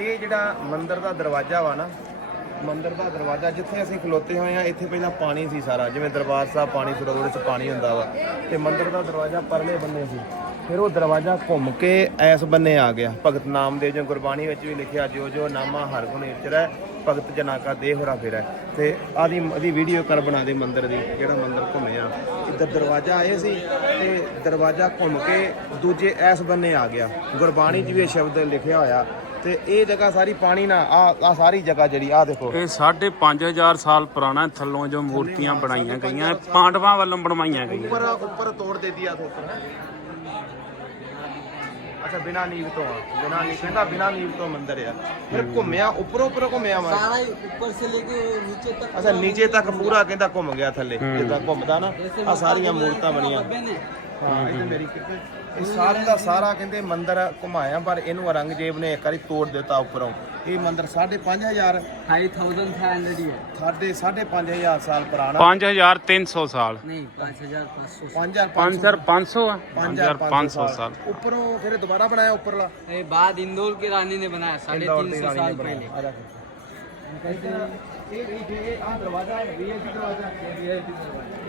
ਇਹ ਜਿਹੜਾ ਮੰਦਿਰ ਦਾ ਦਰਵਾਜ਼ਾ ਵਾ ਨਾ, ਮੰਦਿਰ ਦਾ ਦਰਵਾਜ਼ਾ ਜਿੱਥੇ ਅਸੀਂ ਖਲੋਤੇ ਹੋਏ ਆ ਇੱਥੇ ਪਹਿਲਾਂ ਪਾਣੀ ਸੀ ਸਾਰਾ, ਜਿਵੇਂ ਦਰਬਾਰ ਸਾਹਿਬ ਪਾਣੀ ਸਰੋਵਰ ਚ ਪਾਣੀ ਹੁੰਦਾ ਵਾ। ਤੇ ਮੰਦਿਰ ਦਾ ਦਰਵਾਜ਼ਾ ਪਰਲੇ ਬੰਨੇ ਸੀ। ਫਿਰ ਉਹ ਦਰਵਾਜ਼ਾ ਘੁੰਮ ਕੇ ਐਸ ਬੰਨੇ ਆ ਗਿਆ। ਭਗਤ ਨਾਮਦੇਵ ਜੀ ਗੁਰਬਾਣੀ ਵਿੱਚ ਵੀ ਲਿਖਿਆ ਜੋ ਜੋ ਨਾਮਾ ਹਰ ਗੁਣ ਹੈ ਭਗਤ ਜਨਾ ਕਾ ਦੇਹ ਹੋਰਾ ਫਿਰੈ। ਤੇ ਆਦੀ ਆਦੀ ਵੀਡੀਓ ਕਰ ਬਣਾ ਦੇ ਮੰਦਿਰ ਦੀ, ਜਿਹੜਾ ਮੰਦਿਰ ਘੁੰਮਿਆ ਇੱਧਰ ਦਰਵਾਜ਼ਾ ਆਏ ਸੀ ਤੇ ਦਰਵਾਜ਼ਾ ਘੁੰਮ ਕੇ ਦੂਜੇ ਐਸ ਬੰਨੇ ਆ ਗਿਆ। ਗੁਰਬਾਣੀ 'ਚ ਵੀ ਇਹ ਸ਼ਬਦ ਲਿਖਿਆ ਹੋਇਆ। ਤੇ ਇਹ ਜਗ੍ਹਾ ਸਾਰੀ ਪਾਣੀ ਨਾਲ ਆ ਆ ਸਾਰੀ ਜਗ੍ਹਾ ਜਿਹੜੀ ਆ ਦੇਖੋ ਇਹ 5500 ਸਾਲ ਪੁਰਾਣਾ ਥੱਲੋਂ ਜੋ ਮੂਰਤੀਆਂ ਬਣਾਈਆਂ ਗਈਆਂ ਇਹ ਪਾਂਡਵਾਂ ਵੱਲੋਂ ਬਣਵਾਈਆਂ ਗਈਆਂ ਉੱਪਰ ਉੱਪਰ ਤੋੜ ਦੇਦੀ ਆ ਉੱਪਰ ਅੱਛਾ ਬਿਨਾ ਨੀਵ ਤੋਂ ਆ ਬਿਨਾ ਨੀਵ ਕਹਿੰਦਾ ਬਿਨਾ ਨੀਵ ਤੋਂ ਮੰਦਿਰ ਆ ਫਿਰ ਘੁੰਮਿਆ ਉੱਪਰੋਂ ਉੱਪਰ ਘੁੰਮਿਆ ਵਾ सारा ही ऊपर से लेके नीचे तक ਅੱਛਾ ਨੀਚੇ ਤੱਕ ਪੂਰਾ ਕਹਿੰਦਾ ਘੁੰਮ ਗਿਆ ਥੱਲੇ ਜਿੱਦਾਂ ਘੁੰਮਦਾ ਨਾ ਆ ਸਾਰੀਆਂ ਮੂਰਤਾਂ ਬਣੀਆਂ मैंने ਹਾਂ ਇਹ ਮੇਰੀ ਕਿਤੇ ਇਹ ਸਾਰਾ ਦਾ ਸਾਰਾ ਕਹਿੰਦੇ ਮੰਦਿਰ ਘੁਮਾਇਆ ਪਰ ਇਹਨੂੰ ਔਰੰਗਜ਼ੇਬ ਨੇ ਇੱਕ ਵਾਰੀ ਤੋੜ ਦਿੱਤਾ ਉੱਪਰੋਂ ਇਹ ਮੰਦਿਰ 5500 फाइव थाउजेंड फाइव हंड्रेड ही है ਸਾਡੇ 5500 ਸਾਲ ਪੁਰਾਣਾ 5300 ਸਾਲ नहीं पाँच हजार पाँच सौ 5500 5500 ਆ 5500 ਸਾਲ ਉੱਪਰੋਂ ਫਿਰ ਦੁਬਾਰਾ ਬਣਾਇਆ ਉੱਪਰਲਾ ये बाद इंदौर की रानी ने बनाया साढ़े इंदौर तीन की सौ रानी ने साल बनाया। पहले आ जा फिर। ਇਹ ਇਹ ਇਹ ਆ ਦਰਵਾਜ਼ਾ ਹੈ ਵੀਆਈਪੀ ਦਰਵਾਜ਼ਾ